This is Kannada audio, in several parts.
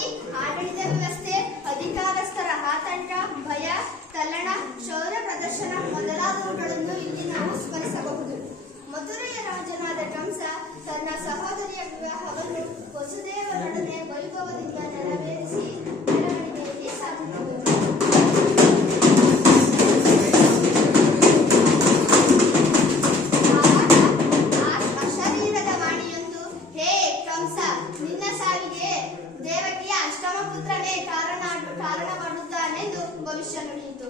ಹೀಗಾಗಿ ಆಡಳಿತ ವ್ಯವಸ್ಥೆ, ಅಧಿಕಾರಸ್ಥರ ಆತಂಕ, ಭಯ, ತಲ್ಲಣ, ಶೌರ್ಯ ಪ್ರದರ್ಶನ ಮೊದಲಾದವುಗಳನ್ನು ಇಲ್ಲಿ ನಾವು ಸ್ಮರಿಸಬಹುದು. ಮಥುರೆಯ ರಾಜನಾದ ಕಂಸ ತನ್ನ ಸಹೋದರಿಯ ವಿವಾಹವನ್ನು ವಸುದೇವರೊಡನೆ ವೈಭವದಿಂದ ನೆರವೇರಿಸಿ ಮೆರವಣಿಗೆಯಲ್ಲಿ ಸಾಗಿದರು. ಅಶರೀರದ ವಾಣಿಯೊಂದು, ಹೇ ಕಂಸ, ನಿನ್ನ ಸಾವಿಗೆ ದೇವಕಿಯ ಅಷ್ಟಮ ಪುತ್ರನೇ ಕಾರಣವಾಗುತ್ತಾನೆಂದು ಭವಿಷ್ಯ ನುಡಿಯಿತು.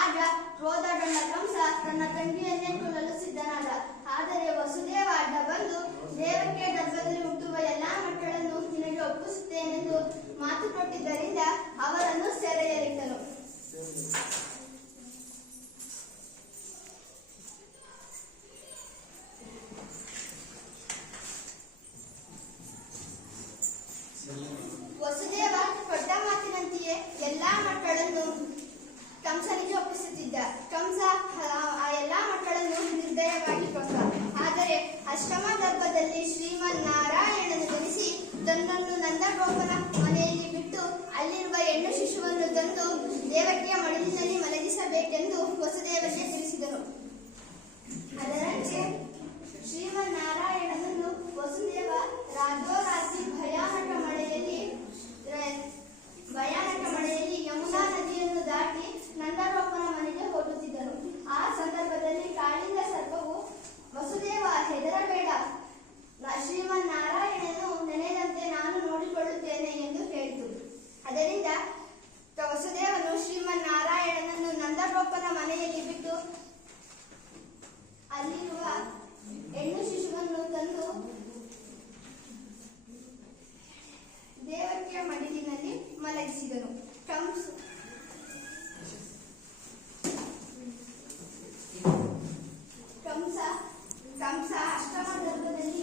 ಆಗ ಕ್ರೋಧಗೊಂಡ ಕಂಸ ತನ್ನ ತಂಗಿಯನ್ನೇ ಕೊಲ್ಲಲು ಸಿದ್ಧನಾದ. ಆದರೆ ವಸುದೇವ ಅಡ್ಡ ಬಂದು, ದೇವಕಿಯ ಗರ್ಭದಲ್ಲಿ ಹುಟ್ಟುವ ಎಲ್ಲಾ ಮಕ್ಕಳನ್ನು ನಿನಗೆ ಒಪ್ಪಿಸುತ್ತೇನೆಂದು ಮಾತು ಕೊಟ್ಟಿದ್ದರಿಂದ ಅವರನ್ನು ಸೆರೆಯಲ್ಲಿಟ್ಟನು. ವಸುದೇವ ಕೊಟ್ಟ ಮಾತಿನಂತೆಯೇ ಎಲ್ಲಾ ಮಕ್ಕಳನ್ನು ಕಂಸನಿಗೆ ಒಪ್ಪಿಸುತ್ತಿದ್ದ. ಕಂಸ ಆ ಎಲ್ಲಾ ಮಕ್ಕಳನ್ನು ನಿರ್ದಯವಾಗಿ ಕೊಂದ. ಆದರೆ ಅಷ್ಟಮ ಗರ್ಭದಲ್ಲಿ ಶ್ರೀಮನ್ನಾರಾಯಣನು ಜನಿಸಿ ತನ್ನನ್ನು ನಂದಗೋಪನ ಮನೆಯಲ್ಲಿ ಬಿಟ್ಟು ಅಲ್ಲಿರುವ ಹೆಣ್ಣು ಶಿಶುವನ್ನು ತಂದು ದೇವಕಿಯ ಮಡಿಲಿನಲ್ಲಿ ಮಲಗಿಸಬೇಕೆಂದು ವಸುದೇವನಿಗೆ ತಿಳಿಸಿದನು. ಅದರಂತೆ ಶ್ರೀಮನ್ನಾರಾಯಣನನ್ನು ವಸುದೇವ ರಾತ್ರೋರಾತ್ರಿ ಭಯಾನಕ ಮಳೆಯಲ್ಲಿ ಯಮುನಾ ನದಿಯನ್ನು ದಾಟಿ ನಂದಗೋಪನ ಮನೆಗೆ ಹೋಗುತ್ತಿದ್ದನು. ಆ ಸಂದರ್ಭದಲ್ಲಿ ಕಾಳಿಂಗ ಸರ್ಪವು, ವಸುದೇವ, ಹೆದರಬೇಡ, ಶ್ರೀಮನ್ನಾರಾಯಣನು ನೆನೆದಂತೆ ನಾನು ನೋಡಿಕೊಳ್ಳುತ್ತೇನೆ ಎಂದು ಹೇಳಿತು. ಅದರಿಂದ ವಸುದೇವನು ಶ್ರೀಮನ್ನಾರಾಯಣನನ್ನು ನಂದಗೋಪನ ಮನೆಯಲ್ಲಿ ಬಿಟ್ಟು ಅಲ್ಲಿರುವ ಹೆಣ್ಣು ಶಿಶುವನ್ನು ತಂದು ದೇವಕಿಯ ಮಡಿಲಿನಲ್ಲಿ ಮಲಗಿಸಿದನು. ಕಂಸ ಅಷ್ಟಮ ಗರ್ಭದಲ್ಲಿ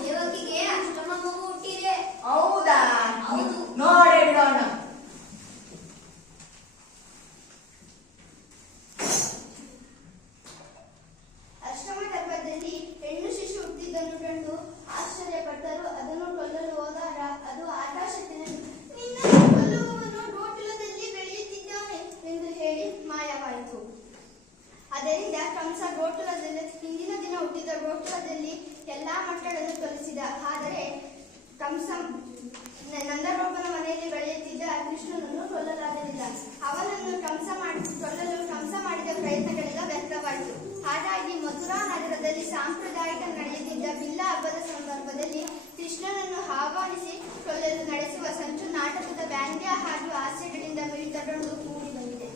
ದೇವಕಿಗೆ ಅಷ್ಟಮ ಮಗು ಹುಟ್ಟಿದೆ. ಹೌದಾ? ನೋಡೇ ಬಿಡೋಣ. ಅಷ್ಟಮ ಗರ್ಭದಲ್ಲಿ ಹೆಣ್ಣು ಶಿಶು ಹುಟ್ಟಿದ್ದನ್ನು ಕಂಡು ಆಶ್ಚರ್ಯಪಟ್ಟರು. ಅದನ್ನು ಕೊಲ್ಲಲು ಹೋದಾಗ ಅದು ಆಕಾಶದಲ್ಲಿ, ನಿನ್ನನ್ನು ಕೊಲ್ಲುವವನು ಗೋಕುಲದಲ್ಲಿ ಬೆಳೆಯುತ್ತಿದ್ದಾನೆ ಎಂದು ಹೇಳಿ ಮಾಯವಾಯಿತು. ಅದರಿಂದ ಕಂಸ ಗೋಕುಲದಲ್ಲಿ ಹಿಂದಿನ ದಿನ ಹುಟ್ಟಿದ ಗೋಕುಲದಲ್ಲಿ ಎಲ್ಲಾ ಮಕ್ಕಳನ್ನು ಕೊಲ್ಲಿಸಿದ. ಆದರೆ ಕಂಸ ನಂದಗೋಪನ ಮನೆಯಲ್ಲಿ ಬೆಳೆಯುತ್ತಿದ್ದ ಕೃಷ್ಣನನ್ನು ಕೊಲ್ಲಲಾಗಲಿಲ್ಲ. ಅವನನ್ನು ಕೊಲ್ಲಲು ಕಂಸ ಮಾಡಿದ ಪ್ರಯತ್ನಗಳೆಲ್ಲ ವ್ಯರ್ಥವಾಯಿತು. ಹಾಗಾಗಿ ಮಥುರಾ ನಗರದಲ್ಲಿ ಸಾಂಪ್ರದಾಯಿಕ ನಡೆಯುತ್ತಿದ್ದ ಬಿಲ್ಲ ಹಬ್ಬದ ಸಂದರ್ಭದಲ್ಲಿ ಕೃಷ್ಣನನ್ನು ಆಹ್ವಾನಿಸಿ ಕೊಲ್ಲಲು ನಡೆಸುವ ಸಂಚು ನಾಟಕದ ವ್ಯಾಂಗ್ಯ ಹಾಗೂ ಹಾಸ್ಯಗಳಿಂದ ಮಿಳಿತಗೊಂಡು ಕೂಡಿ ಬಂದಿದೆ.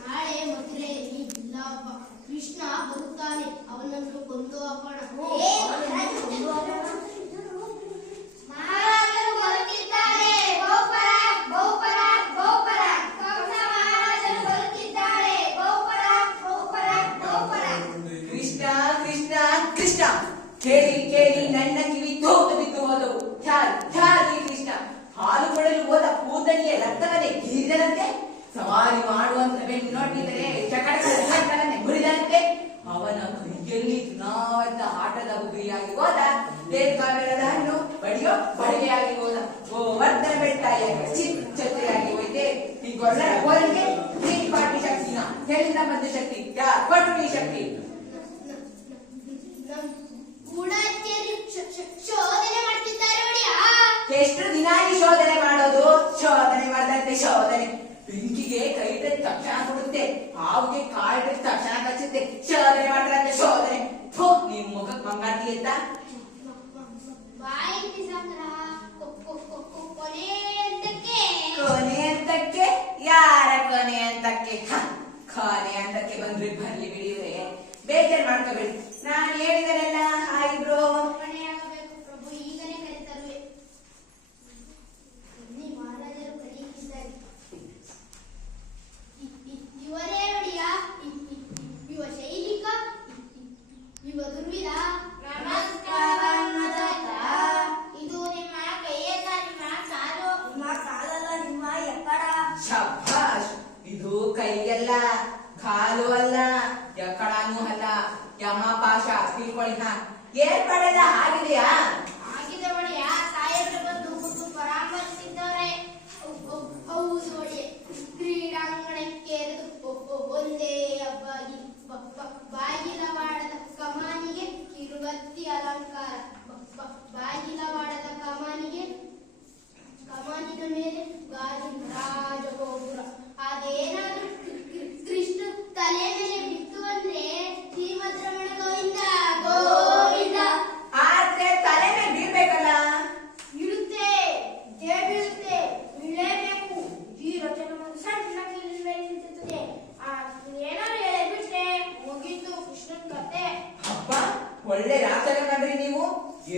ನಾಳೆ ಮಥುರೆಯಲ್ಲಿ ಬಿಲ್ಲ ಹಬ್ಬ. ಕೃಷ್ಣ ಬರುತ್ತಾನೆ, ಅವನನ್ನು ಕೊಂದು ಹಾಕೋಣ. ಕೇಳಿ ಕೇಳಿ ನನ್ನ ಕಿವಿ ತೋತು ಬಿದ್ದು ಹೋದವು. ಕೃಷ್ಣ ಹಾಲು ಕೊಡಲು ಹೋದ ಕೂದಲಿಯ ರಕ್ತವನ್ನೇ ಗೀರಿದರಂತೆ, ಸವಾರಿ ಮಾಡುವಂತ ನೋಡಿದರೆ ಚಕಡನೆ ಮುರಿದಂತೆ, ಅವನ ಕೈಯಲ್ಲಿ ಚುನಾವಣಾ ಆಟದ ಉಗುರಿಯಾಗಿ ಹೋದ, ಬೇಕಾವೆಲ್ಲದ ಹಣ್ಣು ಬಡಿಯೋ ಬಡಿಗೆಯಾಗಿ ಹೋದ, ಗೋವರ್ಧನ ಬೆಟ್ಟಾಯಾಗಿ ಛತ್ರಿಯಾಗಿ ಹೋಯ್ತೆ. ಈ ಗೊಲ್ಲರ ಕೋಲಿಗೆ ನೀ ಪಾಟಿ ಶಕ್ತಿನ ಎಲ್ಲಿಂದ ಬಂದ ಶಕ್ತಿ? ಯಾರು ಕೊಟ್ಟರು ಈ ಶಕ್ತಿ? ಶೋಧನೆ ಮಾಡ್ತಿದ್ದಾರೆ ನೋಡಿ. ಎಷ್ಟು ದಿನ ಶೋಧನೆ ಮಾಡೋದು? ಶೋಧನೆ ಮಾಡದಂತೆ ಶೋಧನೆ. ಬೆಂಕಿಗೆ ಕೈ ಇಟ್ಟದ ತಕ್ಷಣ ಕೊಡುತ್ತೆ, ಹಾವಿಗೆ ಕಾಯಿಟ್ಟ ತಕ್ಷಣ ಕಚ್ಚುತ್ತೆ. ಶೋಧನೆ ಮಾಡ್ರಂತೆ ಶೋಧನೆ. ನಿಮ್ ಮುಖಕ್ಕೆ ಮಂಗಾತಿ ಅಂತ ಕೊನೆ ಅಂತಕ್ಕೆ ಯಾರ ಕೊನೆ ಅಂತಕ್ಕೆ? ಕೊನೆ ಅಂತಕ್ಕೆ ಬಂದ್ರೆ ಬರ್ಲಿ ಬಿಡಿವ್ರೆ, ಬೇಜಾರ್ ಮಾಡ್ಕೋಬೇಡಿ. ನಾನು ಹೇಳಿದನೆಲ್ಲ ಹಾಯಿಬ್ರು. ಪ್ರಭು ಈಗಲೇ ಕರೀತಾರೆ. ಮಹಾರಾಜರು ಕರೆಯುತ್ತಿದ್ದಾರೆ. ಇವರೇ ನೋಡಿಯ, ಇವ ಶೈಲಿಕ, ಇವ ದುರ್ವಿಧ. ನಮಸ್ಕಾರ. ಇದು ನಿಮ್ಮ ಕೈಯಲ್ಲ, ನಿಮ್ಮ ಕಾಲು. ನಿಮ್ಮ ಕಾಲಲ್ಲ, ನಿಮ್ಮ ಎಕ್ಕಡ. ಶಭಾಷ್. ಇದು ಕೈಯಲ್ಲ, ಕಾಲು ಅಲ್ಲ, ಎಕ್ಕಡನೂ ಅಲ್ಲ, ಯಮ ತಿಳ್ಕೊಳ್ಳಿ. ಏರ್ಪಾಡೆಲ್ಲ ಆಗಿದೆಯಾ? ಆಗಿದೆ ಒಡೆಯ. ಸಾಹೇಬ್ರು ಬಂದು ಖುದ್ದು ಪರಾಮರ್ಶಿಸಿದ್ದಾರೆ. ಹೌದು ಒಡೆಯ. ಕ್ರೀಡಾಂಗಣಕ್ಕೆ ಒಂದೇ ಬಾಗಿಲವಾಡದ ಕಮಾನಿಗೆ ಕಿರುಬತ್ತಿ ಅಲಂಕಾರ. ಬಾಗಿಲವಾಡದ ಕಮಾನಿನ ಮೇಲೆ ಗಾಜಿನ ರಾಜಗೋಪುರ. ಅದೇನಾದ್ರೂ ಕೃಷ್ಣ ತಲೆ ಮೇಲೆ ಬಿತ್ತು ಅಂದ್ರೆ ಶ್ರೀಮದ್ರಮಣ ಗೋವಿಂದ ಗೋವಿಂದ. ಆದ್ರೆ ತಲೆ ಮೇಲೆ ಬೀಳ್ಬೇಕಲ್ಲ. ಇಳುತ್ತೆ, ಬೀಳುತ್ತೆ, ಬೀಳಲೇಬೇಕು. ಈ ರಚನೆ ಒಂದು ಸಣ್ಣ ಕೀಲಿನ ಮೇಲೆ ನಿಂತಿರ್ತದೆ. ಏನಾದ್ರು ಹೇಳಿಬಿಟ್ರೆ ಮುಗೀತು ಕೃಷ್ಣನ್ ಕತೆ. ಅಪ್ಪ, ಒಳ್ಳೆ ರಾಕ್ಷಸ ಕಂಡ್ರಿ ನೀವು.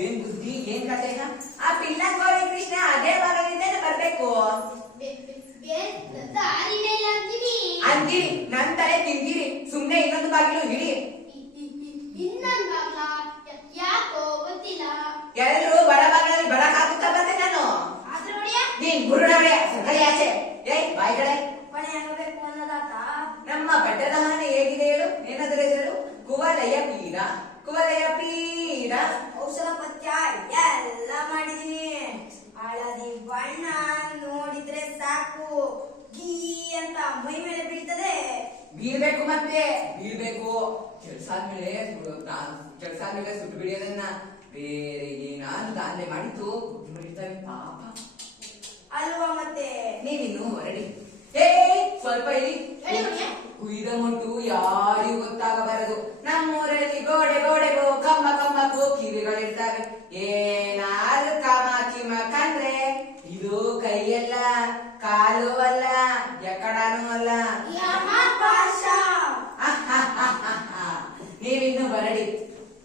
ಏನ್ ಬುದ್ಧಿ, ಏನ್ ಕಥೆ. ಆ ಪಿಲ್ಲಂಗೋರಿ ಕೃಷ್ಣ ಅದೇ ಭಾಗದಿಂದನೇ ಬರ್ಬೇಕು ದಾರಿನೇ ಇಲ್ಲ ಅಂತೀನಿ. ಅಂತೀರಿ, ನನ್ ತಲೆ ತಿಂತೀರಿ. ಸುಮ್ನೆ ಇನ್ನೊಂದು ಬಾಗಿಲು ಹಿಡಿ. ಇನ್ನೊಂದು ಬಾಗ್ಲ ಯಾಕೋ ಗೊತ್ತಿಲ್ಲ. ಎಲ್ರು ಬಡ ಬಾಗಿಲಲ್ಲಿ ಬರಕ್ ಆಗುತ್ತಾ ಬಂದೆ ನಾನು. ಆದ್ರೆ ಒಡೆಯ ನೀನ್ ಗುರುಡ ಒಡೆಯ ಸಕಳಿ ಆಚೆ. ಏಯ್ ಬಾಯ್ ಕಡೆ. ಹೊಣೆ ಆಗಬೇಕು ಅನ್ನೋದಾತ. ನಮ್ಮ ಬೆಟ್ಟದ ಆನೆ ಹೇಗಿದೆ ಹೇಳು? ಏನಾದರೂ ಹೆಸರು? ಕುವಲಯ ಪೀಡ. ಕುವಲಯ ಪೀಡ. ಔಷಧ ಪಥ್ಯ ಎಲ್ಲ ಮಾಡಿದೀನಿ. ಹಳದಿ ಬಣ್ಣ ನೋಡಿದ್ರೆ ಸಾಕು ಗೀ ಅಂತ ಮೈ ಮೇಲೆ ಬೀಳ್ತದೆ. ಬೀಳ್ಬೇಕು, ಮತ್ತೆ ಬೀಳ್ಬೇಕು. ಕೆಲ್ಸ ಆದ್ಮೇಲೆ ಸುಟ್ಟು ಬಿಡಿ ಅದನ್ನ. ಬೇರೆ ಏನಾದ್ರು ದಾಂಧಲೆ ಮಾಡಿದ್ದು ಬಿಡ್ತಾರೆ ಪಾಪ ಅಲ್ವಾ ಮತ್ತೆ. ನೀವಿನ್ನು ಹೊರಡಿ. ಸ್ವಲ್ಪ ಇರಿ. ಕುಯ್ದ ಮೊಟ್ಟು ಯಾರಿಗೂ ಗೊತ್ತಾಗಬಾರದು. ನಮ್ಮೂರಲ್ಲಿ ಗೋಡೆಗೂ ಕಂಬಕ್ಕೂ ಕಿವಿಗಳಿರ್ತವೆ. ಏನಾದ್ರೂ ಕಿಮ ಕಂಡ್ರೆ ಇದು ಕೈಯಲ್ಲ, ಕಾಲು ಅಲ್ಲ, ಎಕಡನೂ ಅಲ್ಲ. ನೀವಿನ್ನು ಹೊರಡಿ.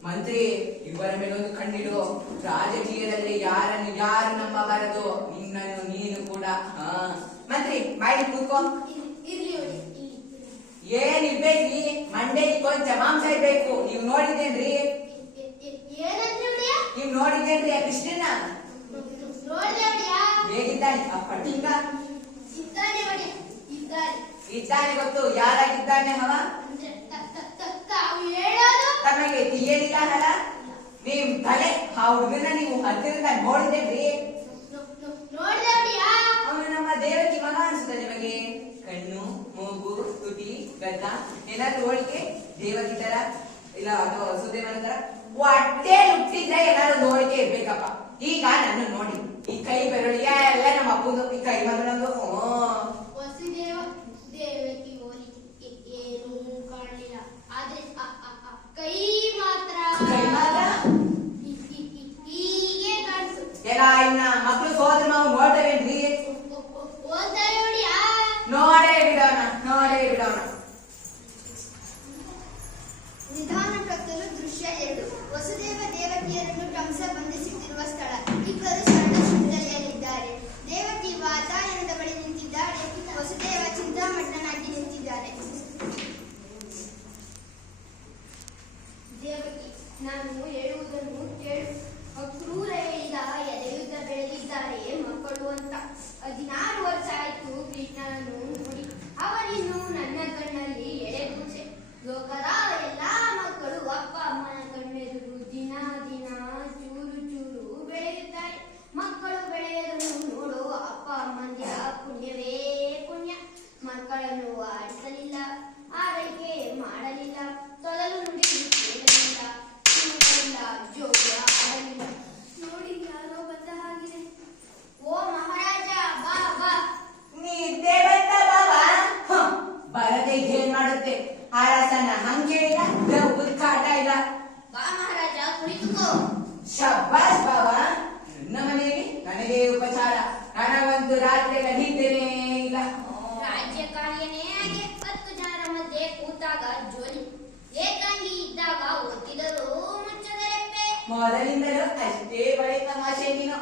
ಮಂತ್ರಿ, ಇವರ ಮೇಲೊಂದು ಕಣ್ಣಿಡು. ರಾಜಕೀಯದಲ್ಲಿ ಯಾರು ನಂಬಬಾರದು. ನಿನ್ನನ್ನು ನೀನು ಕೂಡ. ಮಂತ್ರಿ, ಬಾಯಿ ಕೂತ್ಕೋ. ಇರ್ಲಿ ಒಡೆಯ. ಏನಿರ್ಬೇಕ್ರಿ? ಮಂಡೆಗೆ ಕೊಂಚ ಮಾಂಸ ಇರ್ಬೇಕು. ನೀವ್ ನೋಡಿದ್ದೇನ್ರಿ? ಏನಂದ್ರೆ ಒಡೆಯ? ನೀವ್ ನೋಡಿದ್ದೇನ್ರಿ ಆ ಕೃಷ್ಣನ? ನೋಡ್ದೆ ಒಡೆಯ. ಹೇಗಿದ್ದಾನೆ ಆ ಪಟ್ಟಿಂಗ? ಇದ್ದಾನೆ ಒಡೆಯ, ಇದ್ದಾನೆ ಗೊತ್ತು. ಯಾರಾಗಿದ್ದಾನೆ ಅವ? ಅಂದ್ರೆ ತಾವು ಹೇಳೋದು ತಮಗೆ ತಿಳಿಯಲಿಲ್ಲ ಅಲ್ಲ? ನಿಮ್ ತಲೆ ಆ ಹುಡುಗನ ನೀವು ಹತ್ತಿರದಿಂದ ನೋಡಿದ್ದೇನ್ರಿ? ನೋಡ್ದೆ ಒಡೆಯ. ಅವನು ನಮ್ಮ ದೇವಕಿ ಮಗ ಅನ್ಸುತ್ತೆ ನಿಮಗೆ? ಕಣ್ಣು, ಮೂಗು, ತುಟಿ, ಗಡ್ಡ ಏನಾದ್ರು ಹೋಳಿಕೆ ದೇವಕಿ ತರ ಇಲ್ಲ ಅಥವಾ ವಸುದೇವನ ತರ ಹೊಟ್ಟೆ ಹುಟ್ಟಿದ್ರೆ ಏನಾದ್ರು ಹೋಳಿಕೆ ಇರ್ಬೇಕಪ್ಪ. ಈಗ ನನ್ನ ನೋಡಿ, ಈ ಕೈ ಬೆರಳು ಎಲ್ಲ ನಮ್ಮ ಅಪ್ಪಂದು. ಈ ಕೈ ಮಗನೊಂದು. ವಸುದೇವ ದೇವಕಿ ಹೋಲಿಕೆ ಏನೂ ಕಾಣಲಿಲ್ಲ. ಆದ್ರೆ ಕೈ ಮಾತ್ರ ಹೀಗೆ ಕಾಣಿಸು. ಎಲ್ಲ ಇನ್ನ ಮಕ್ಳು ಸೋದ್ರ ನಾವು ನೋಡ್ತೇವೇನ್ರಿ? ಓದ್ತಾರೆ ಒಡೆಯ. ನೋಡೇ ಬಿಡೋಣ. ನಿಧಾನ ಕತ್ತಲು ದೃಶ್ಯ 2. ವಸುದೇವ ದೇವಕಿಯರನ್ನು ಕಂಸ ಬಂಧಿಸುತ್ತಿರುವ ಸ್ಥಳ. ಇಬ್ಬರು ಶರಣಶೃಂಗಲಿಯಲ್ಲಿದ್ದಾರೆ. ದೇವಕಿ ವಾತಾಯನದ ಬಳಿ ನಿಂತಿದ್ದಾಳೆ. ವಸುದೇವ ಚಿಂತಾಮಗ್ನನಾಗಿ ನಿಂತಿದ್ದಾರೆ. ದೇವಕಿ, ನಾನು ಹೇಳುವುದನ್ನು ಕೇಳು. ಕ್ರೂರ ಹೇಳಿದ ಎದೆಯುದ್ದ ಬೆಳೆದಿದ್ದಾರೆ ಮಕ್ಕಳು ಅಂತ. 16 ವರ್ಷ ಆಯ್ತು ಕೃಷ್ಣನನ್ನು ನೋಡಿ. ಅವನಿನ್ನು ನನ್ನ ಕಣ್ಣಲ್ಲಿ ಎಳೆಗೂಸೆ. ಲೋಕದ ಎಲ್ಲಾ ಮಕ್ಕಳು ಅಪ್ಪ ಅಮ್ಮನ ಕಣ್ಣೆದುರು ದಿನ ಚೂರು ಬೆಳೆಯುತ್ತಾರೆ. ಮಕ್ಕಳು ಬೆಳೆಯಲು ನೋಡು ಅಪ್ಪ ಅಮ್ಮಂದಿರ ಪುಣ್ಯವೇ ಪುಣ್ಯ. ಮಕ್ಕಳನ್ನು ಆಡಿಸಲಿಲ್ಲ, ಆರೈಕೆ ಮಾಡಲಿಲ್ಲ, ತೊದಲು ನುಡಿ ಕೇಳಲಿಲ್ಲ, ಜೋಗ ಆಡಲಿಲ್ಲ. ನೋಡಿ ಯಾರೋ ಬಂದ ಹಾಗಿದೆ. ಓ ಮಹಾರಾಜ, ಬಾ ಬಾ. ನಿದ್ದೆ ಬಂದ ಬಾಬಾ. ಬರದೆ ಏನ್ ಮಾಡುತ್ತೆ? ಅರಸನ ಹಂಗೆ ಇಲ್ಲ, ಉದ್ಕಾಟ ಇಲ್ಲ. ಬಾ ಮಹಾರಾಜ, ಕುಳಿತುಕೋ. ಶಬ್ಬಾಸ್ ಬಾಬಾ. ನನ್ನ ಮನೆಗೆ ನನಗೆ ಉಪಚಾರ. ನನಗಂತೂ ರಾತ್ರಿ ನಿದ್ದೆನೇ ಇಲ್ಲ. ರಾಜ್ಯ ಕಾರ್ಯನೇ ಹಾಗೆ. 10 ಜನರ ಮಧ್ಯೆ ಕೂತಾಗ ಜೋಲಿ, ಏಕಾಂಗಿ ಇದ್ದಾಗ ಒತ್ತಿದರೂ ಮುಚ್ಚದರೆಪ್ಪೆ. ಮೊದಲಿಂದಲೂ ಅಷ್ಟೇ ಬಳಿ ತಮಾಷೆ ನೀನು.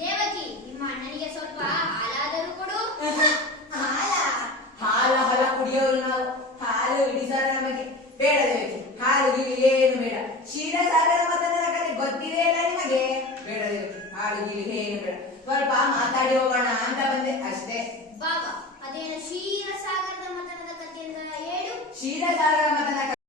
ದೇವಕಿ, ನಿಮ್ಮ ಅಣ್ಣನಿಗೆ ಸ್ವಲ್ಪ ಹಾಲಾದರೂ ಕೊಡು. ಹಾಲ ಕುಡಿಯೋರು ನಾವು. ಹಾಲು ಇಡಿಸಾರ ನಮಗೆ ಬೇಡ ದೇವಕಿ. ಹಾಲು ಏನು ಬೇಡ. ಕ್ಷೀರ ಸಾಗರ